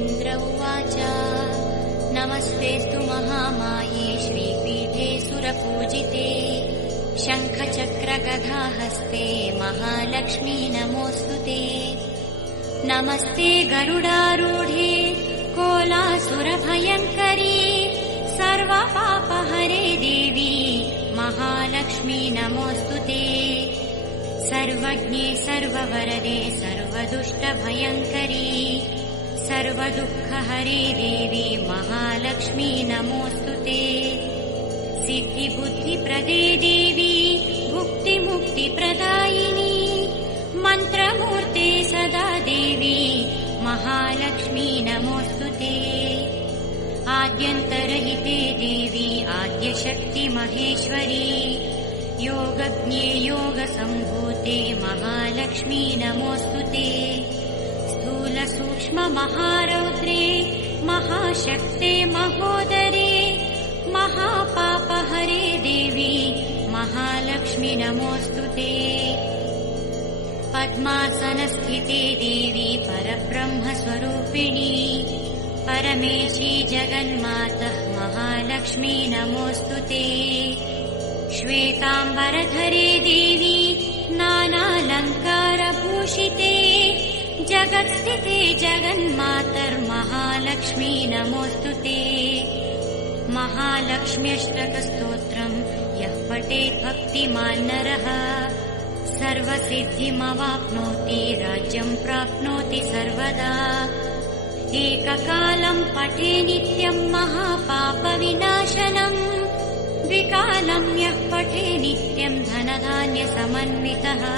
इन्द्र उवाच नमस्तेऽस्तु महामाये श्रीपीठे सुरपूजिते शङ्खचक्रगदाहस्ते महालक्ष्मी नमोऽस्तु ते। नमस्ते गरुडारूढे कोलासुरभयङ्करी सर्वपापहरे देवी महालक्ष्मी नमोऽस्तु ते। सर्वज्ञे सर्ववरदे सर्वदुष्टभयङ्करी सर्वदुःखहरे देवी महालक्ष्मी नमोऽस्तु ते। सिद्धिबुद्धिप्रदे देवी भुक्तिमुक्तिप्रदायिनी मन्त्रमूर्ते सदा देवी महालक्ष्मी नमोऽस्तु ते। आद्यन्तरहिते देवी आद्यशक्ति महेश्वरी योगज्ञे योगसम्भूते महालक्ष्मी नमोऽस्तु ते। स्थूलसूक्ष्म महारौद्रे महाशक्ते महोदरे महापापहरे देवी महालक्ष्मी नमोऽस्तु ते। पद्मासनस्थिते देवी परब्रह्मस्वरूपिणी परमेशी जगन्मातः महालक्ष्मी नमोऽस्तु ते। श्वेताम्बरधरे देवी नानालङ्कारभूषिते जगत्स्थिते जगन्मातर्महालक्ष्मी नमोऽस्तु ते। महालक्ष्म्यष्टकस्तोत्रम् यः पठेत् भक्तिमान् नरः सर्वसिद्धिमवाप्नोति राज्यम् प्राप्नोति सर्वदा। एककालम् पठे नित्यम् महापापविनाशनम् द्विकालम् यः पठे नित्यम् धनधान्यसमन्वितः